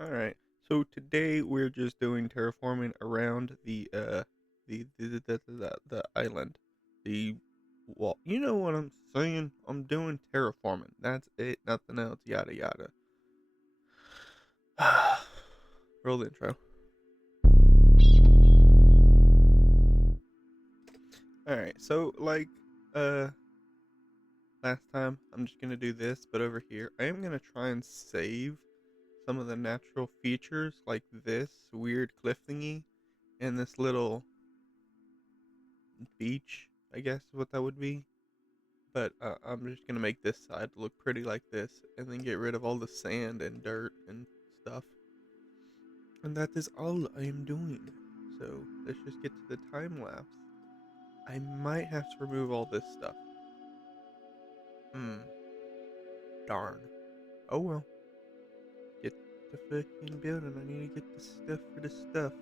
All right. So today we're just doing terraforming around the island. The wall. You know what I'm saying? I'm doing terraforming. That's it. Nothing else. Yada yada. Roll the intro. All right. So uh last time, I'm just gonna do this, but over here, I am gonna try and save some of the natural features like this weird cliff thingy and this little beach. I guess is what that would be. But I'm just gonna make this side look pretty like this, and then get rid of all the sand and dirt and stuff. And that is all I am doing. So let's just get to the time lapse. I might have to remove all this stuff. Hmm. Darn. Oh well. Get the fucking building. I need to get the stuff for the stuff.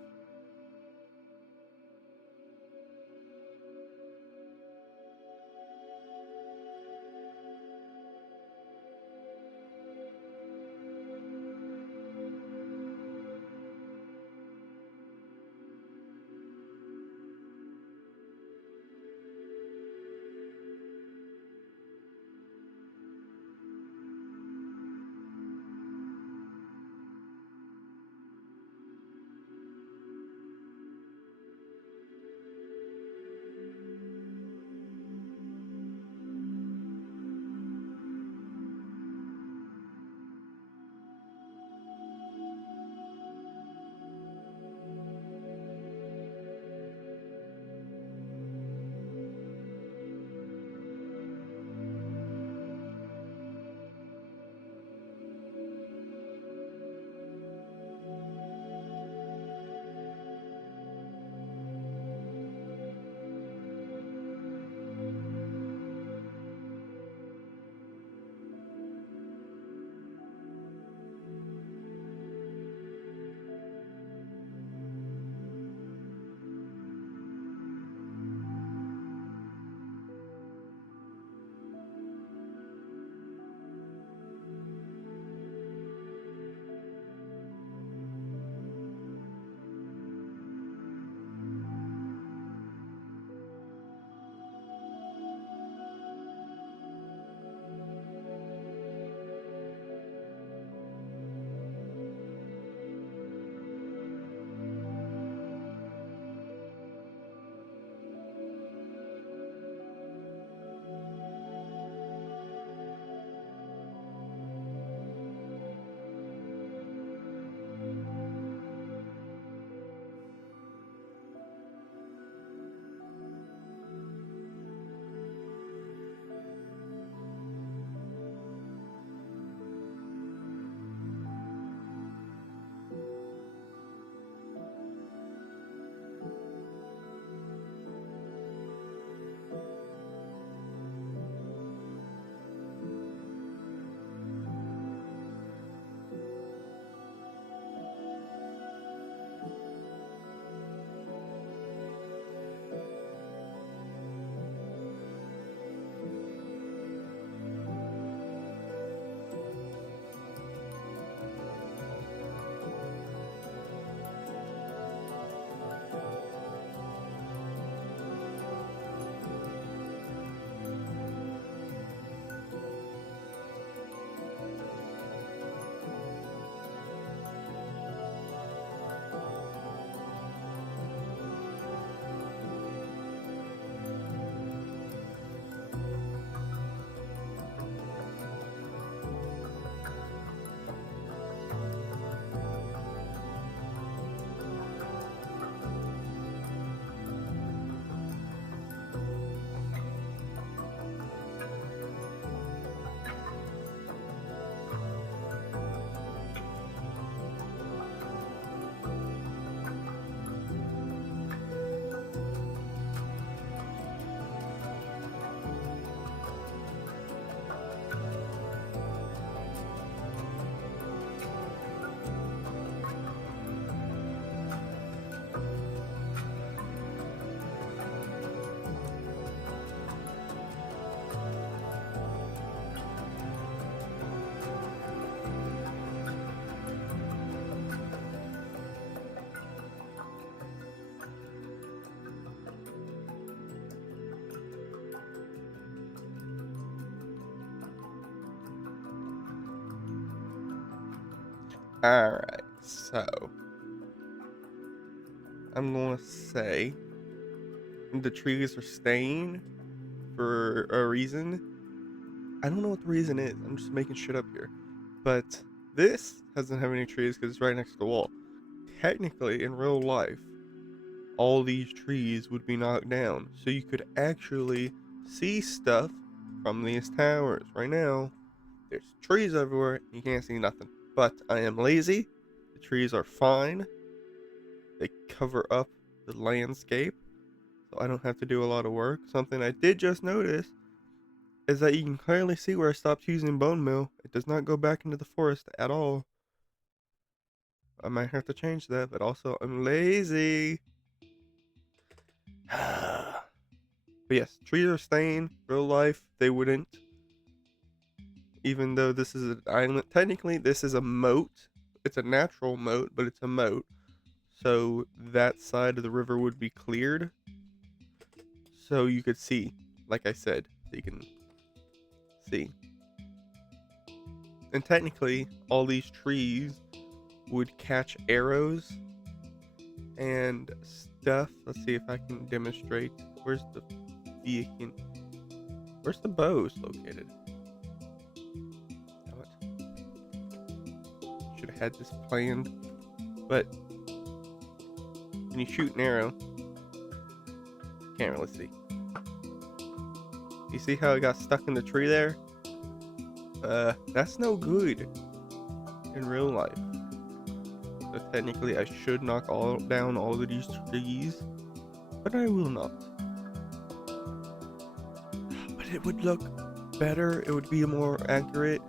Alright, so I'm gonna say the trees are staying for a reason. I don't know what the reason is. I'm just making shit up here. But this doesn't have any trees because it's right next to the wall. Technically, in real life, all these trees would be knocked down. So you could actually see stuff from these towers. Right now, there's trees everywhere. You can't see nothing. But I am lazy. The trees are fine. They cover up the landscape. So I don't have to do a lot of work. Something I did just notice is that you can clearly see where I stopped using bone meal. It does not go back into the forest at all. I might have to change that, but also I'm lazy. But yes, trees are staying. Real life, they wouldn't. Even though this is an island, technically this is a moat. It's a natural moat, but it's a moat. So that side of the river would be cleared. So you could see, like I said, you can see. And technically, all these trees would catch arrows and stuff. Let's see if I can demonstrate. Where's the beacon? Where's the bows located? Damn it. Should have had this planned. But when you shoot an arrow, can't really see. You see how it got stuck in the tree there? That's no good in real life. So technically I should knock down all of these trees, but I will not. But it would look better, it would be more accurate.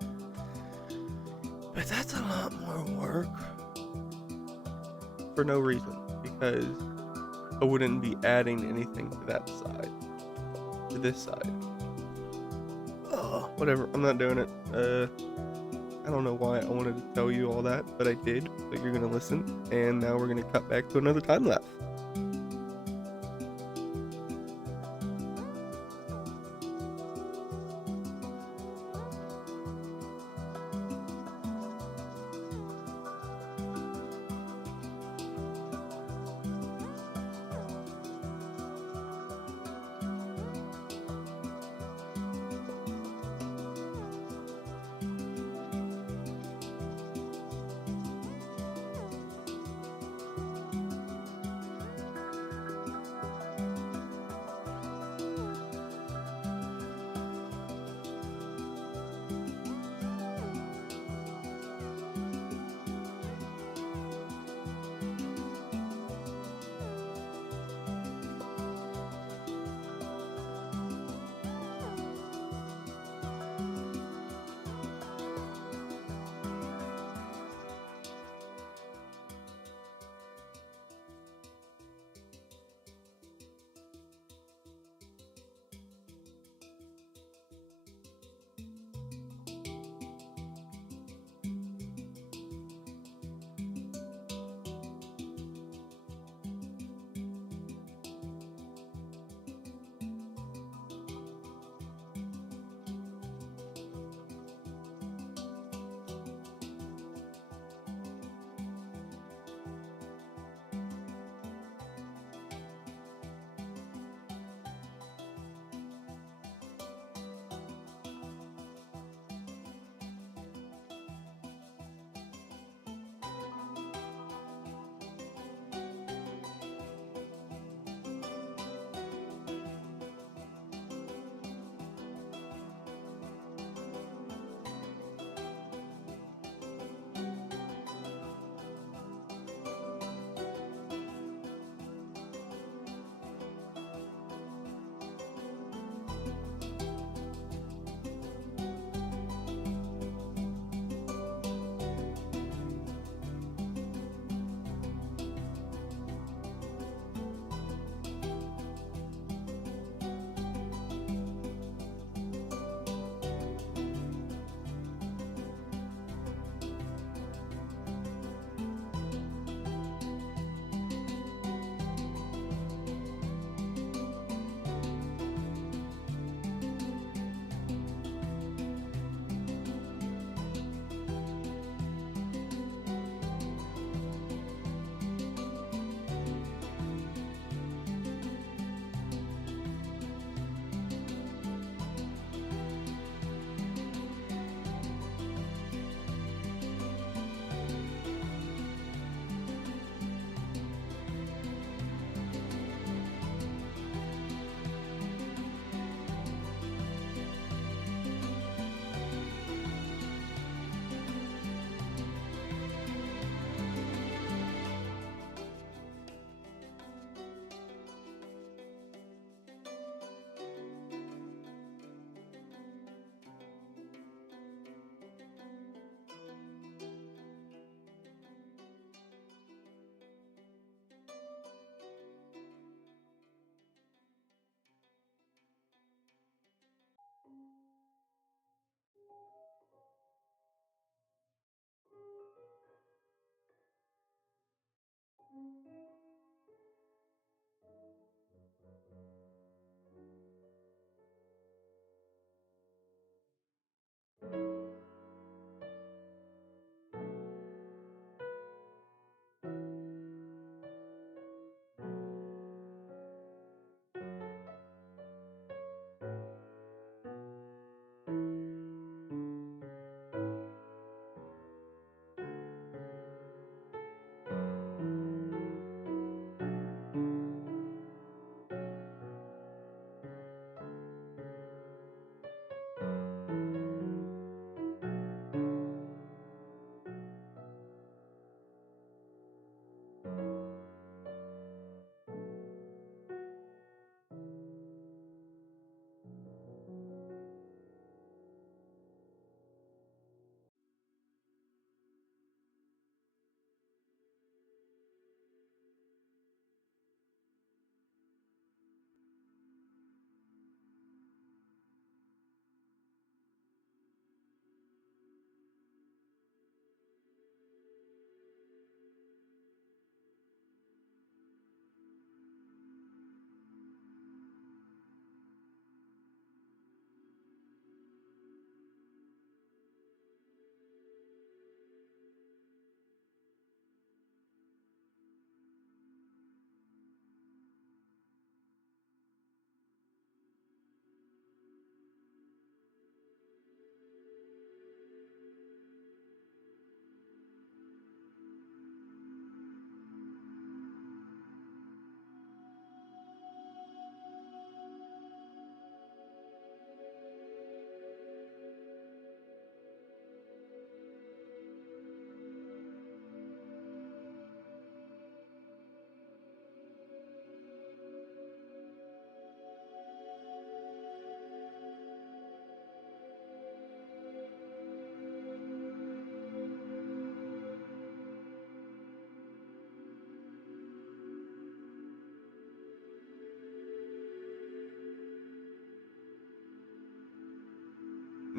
But that's a lot more work for no reason, because I wouldn't be adding anything to that side, to this side. Oh, whatever, I'm not doing it. I don't know why I wanted to tell you all that, but I did, so you're gonna listen, and now we're gonna cut back to another time lapse.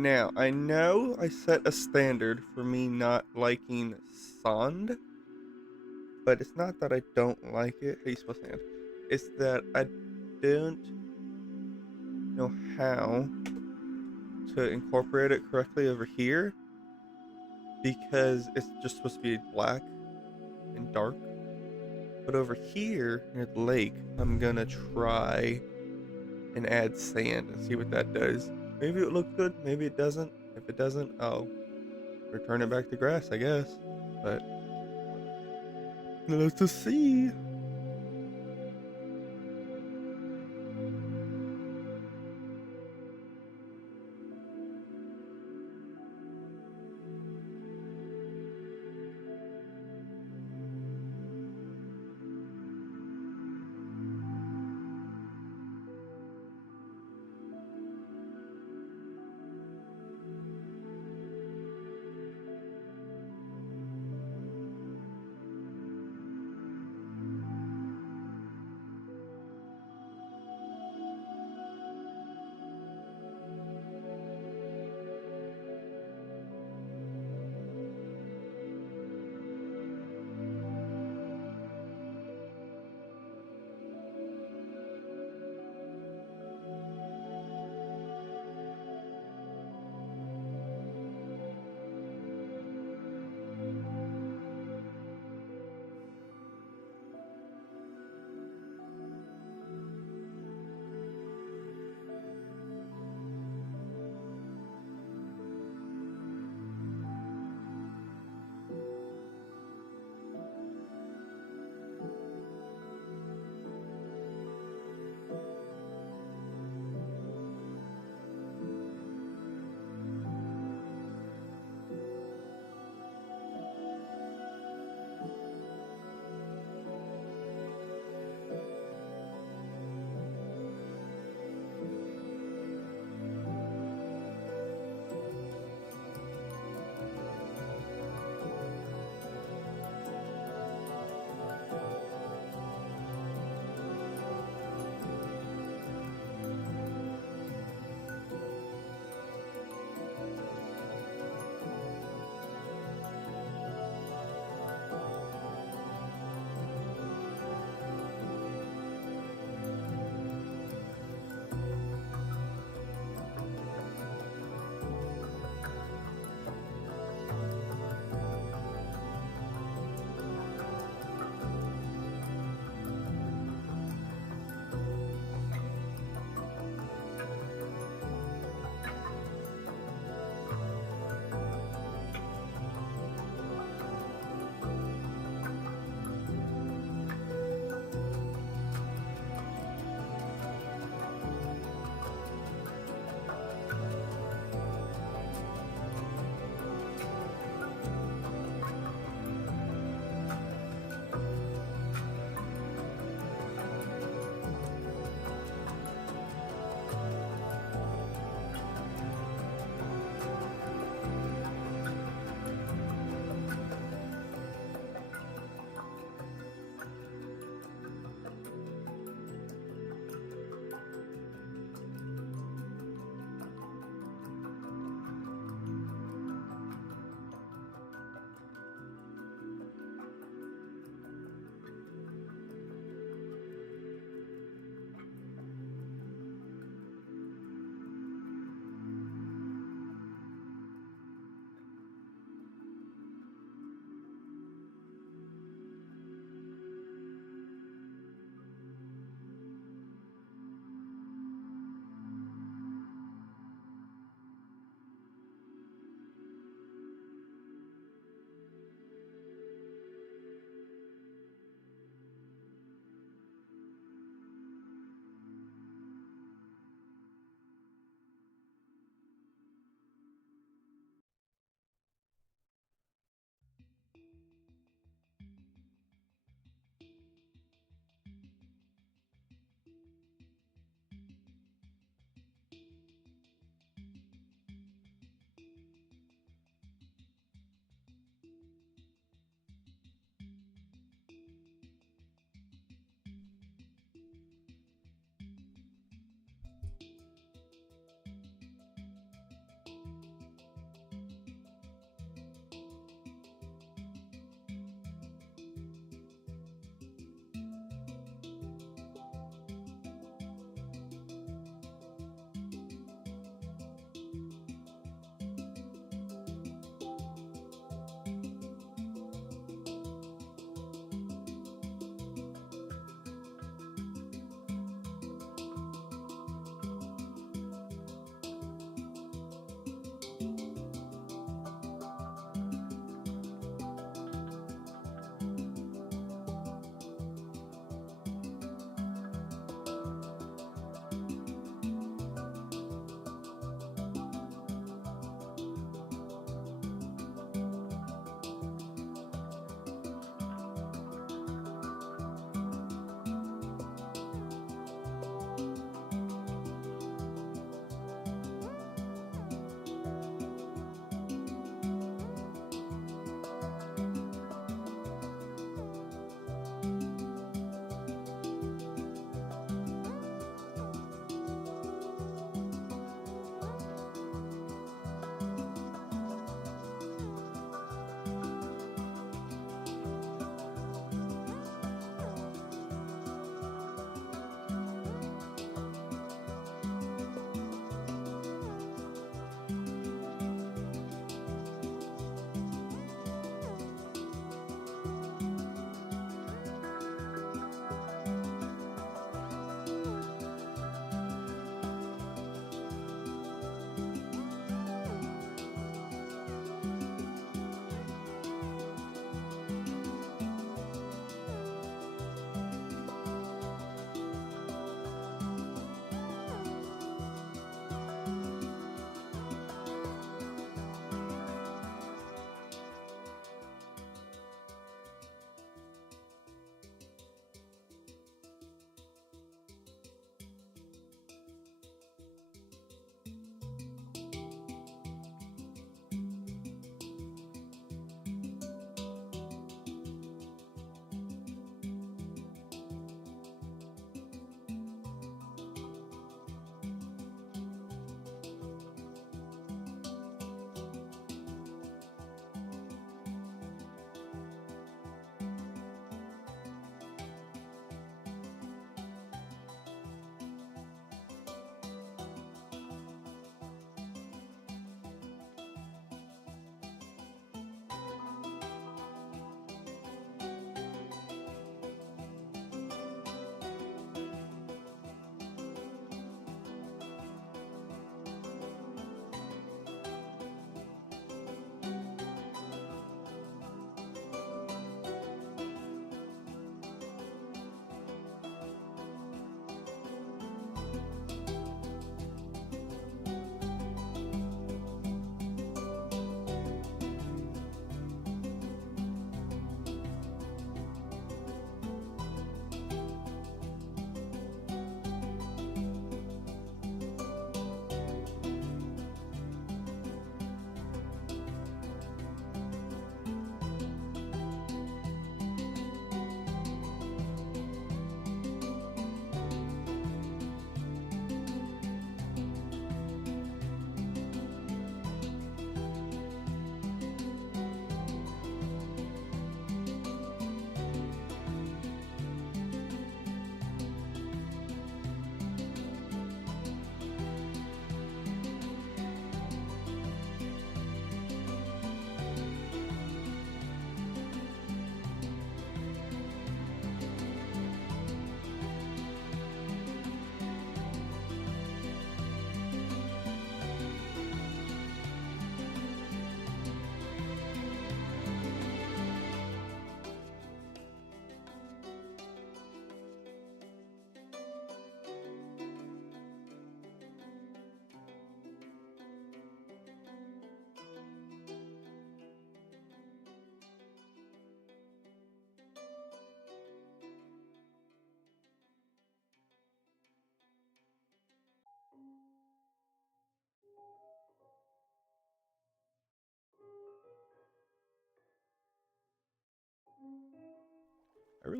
Now, I know I set a standard for me not liking sand, but it's not that I don't like it. How do you spell sand? It's that I don't know how to incorporate it correctly over here because it's just supposed to be black and dark. But over here near the lake, I'm gonna try and add sand and see what that does. Maybe it looks good, maybe it doesn't. If it doesn't, I'll return it back to grass, I guess. But let's just see.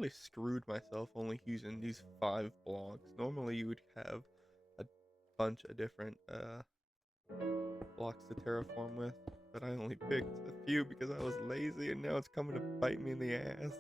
really screwed myself only using these 5 blocks. Normally you would have a bunch of different blocks to terraform with, but I only picked a few because I was lazy, and now it's coming to bite me in the ass.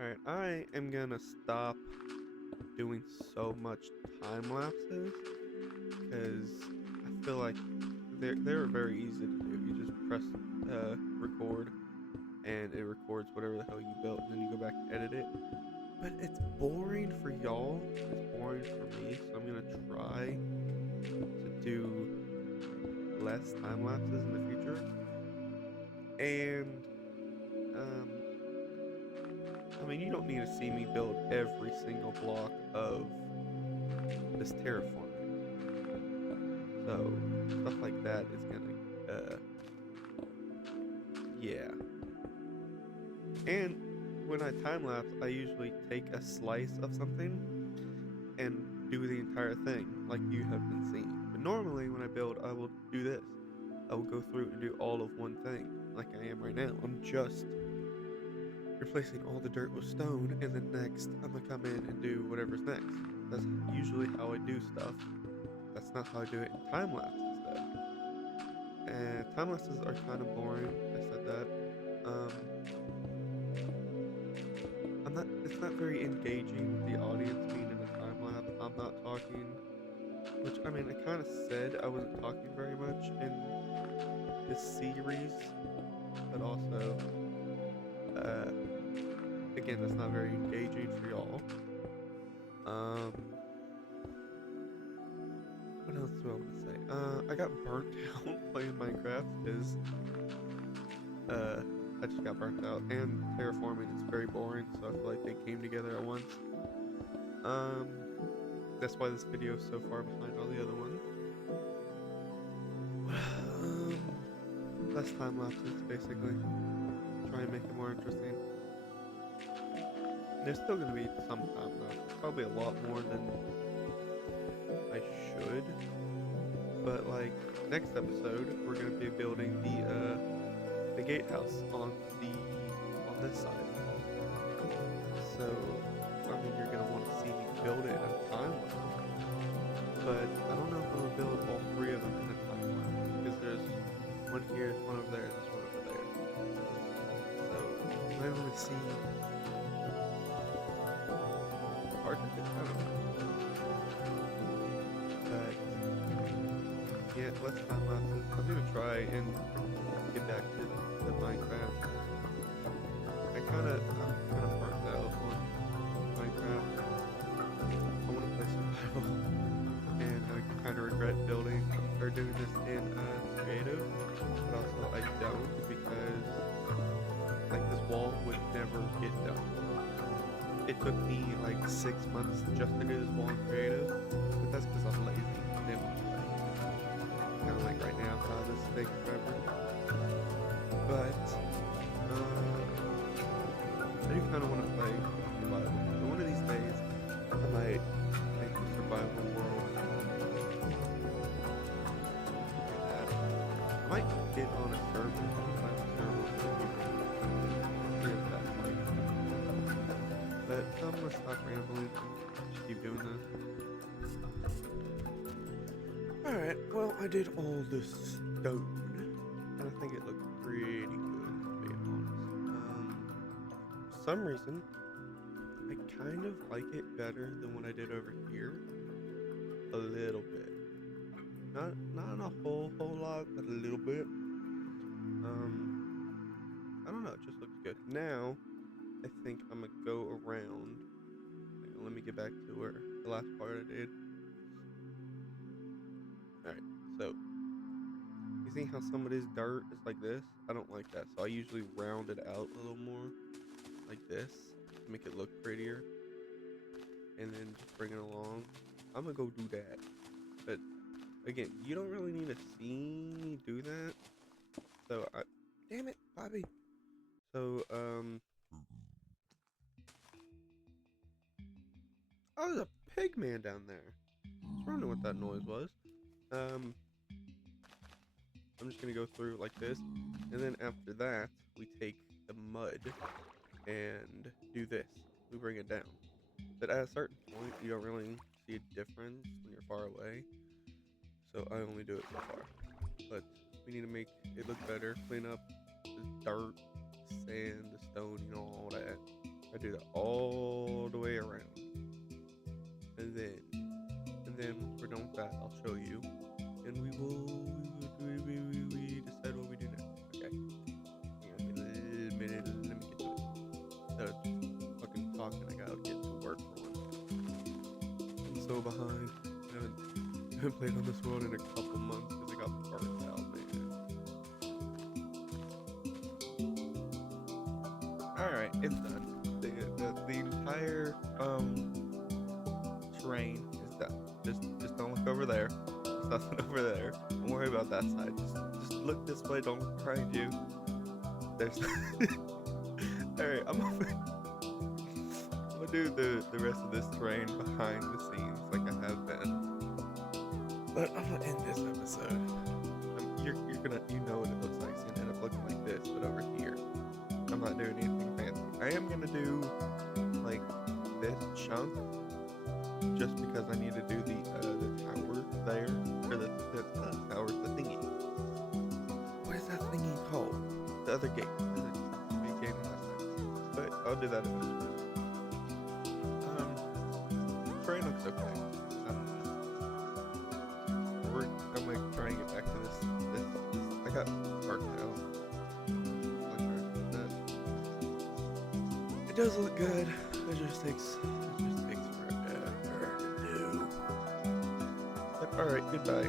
Alright, I am gonna stop doing so much time lapses because I feel like they're very easy to do. You just press record and it records whatever the hell you built, and then you go back and edit it. But it's boring for y'all. It's boring for me, so I'm gonna try to do less time lapses in the future. And I mean, you don't need to see me build every single block of this terraforming. So stuff like that is gonna, yeah. And when I time lapse, I usually take a slice of something and do the entire thing, like you have been seeing. But normally, when I build, I will do this. I will go through and do all of one thing, like I am right now. I'm just replacing all the dirt with stone, and then next, I'm gonna come in and do whatever's next. That's usually how I do stuff. That's not how I do it in time lapses, though. And time lapses are kind of boring. I said that. It's not very engaging with the audience being in a time lapse. I'm not talking, which I mean, I kind of said I wasn't talking very much in this series, but also, again, that's not very engaging for y'all. What else do I want to say? I got burnt out playing Minecraft because, I just got burnt out, and terraforming is very boring, so I feel like they came together at once. That's why this video is so far behind all the other ones. Less time lapses, basically. Try and make it more interesting. There's still gonna be some time lapses, probably a lot more than I should. But like next episode, we're gonna be building the gatehouse on this side. So I mean, you're gonna want to see me build it in a time lapse. But I don't know if I'm gonna build all 3 of them in a time lapse because there's one here, one over there, and there's one over there. So you might only see hard to do. I don't know. Yeah, less time lapses. I'm gonna try and get back to the Minecraft. I'm kinda burnt out on Minecraft. I wanna play survival, and I kinda regret building or doing this in creative, but also I don't because like this wall would never get done. It took me like 6 months just to do this wall in creative, but that's because I'm lazy. I didn't want to play. Kind of like right now, how this is taking forever. But I do kind of want to play survival. So one of these days, I might make a survival world. Look at that. I might get on a server. Find a server for people. See if that's like. But I'm gonna stop rambling and just keep doing this. Alright, well, I did all this stone, and I think it looks pretty good, to be honest. For some reason, I kind of like it better than what I did over here. A little bit. Not a whole lot, but a little bit. I don't know, it just looks good. Now, I think I'm gonna go around. Hang on, let me get back to where the last part I did. Alright, so you see how some of this dirt is like this? I don't like that, so I usually round it out a little more, like this, to make it look prettier, and then just bring it along. I'm gonna go do that, but again, you don't really need to see me do that, so damn it, Bobby. So, oh, there's a pig man down there. I was wondering what that noise was. I'm just gonna go through like this, and then after that, we take the mud and do this. We bring it down. But at a certain point, you don't really see a difference when you're far away. So I only do it so far. But we need to make it look better. Clean up the dirt, sand, the stone, all that. I do that all the way around. And then once we're done with that, I'll show you. And we decide what we do next. Okay. Hang on a minute, let me get to it. Instead of just fucking talking, I gotta get to work for once. I'm so behind. I haven't played on this world in a couple months because I got burnt out, man. Alright, it's done. The entire terrain is done. Just don't look over there. There's nothing over there. Don't worry about that side. Just look this way. Don't look behind you. There's. Alright, I'm gonna do the rest of this terrain behind the scenes like I have been. But I'm gonna end this episode. You're gonna what it looks like. It's gonna end up looking like this, but over here. I'm not doing anything fancy. I am gonna do like this chunk just because I need to do the tower there, or the tower, the thingy. What is that thingy called? The other gate. The big gate on that side. But I'll do that eventually. Terrain looks okay. I'm gonna try and get back to this. I got marked out. It does look good. It just takes forever to do. But alright, goodbye.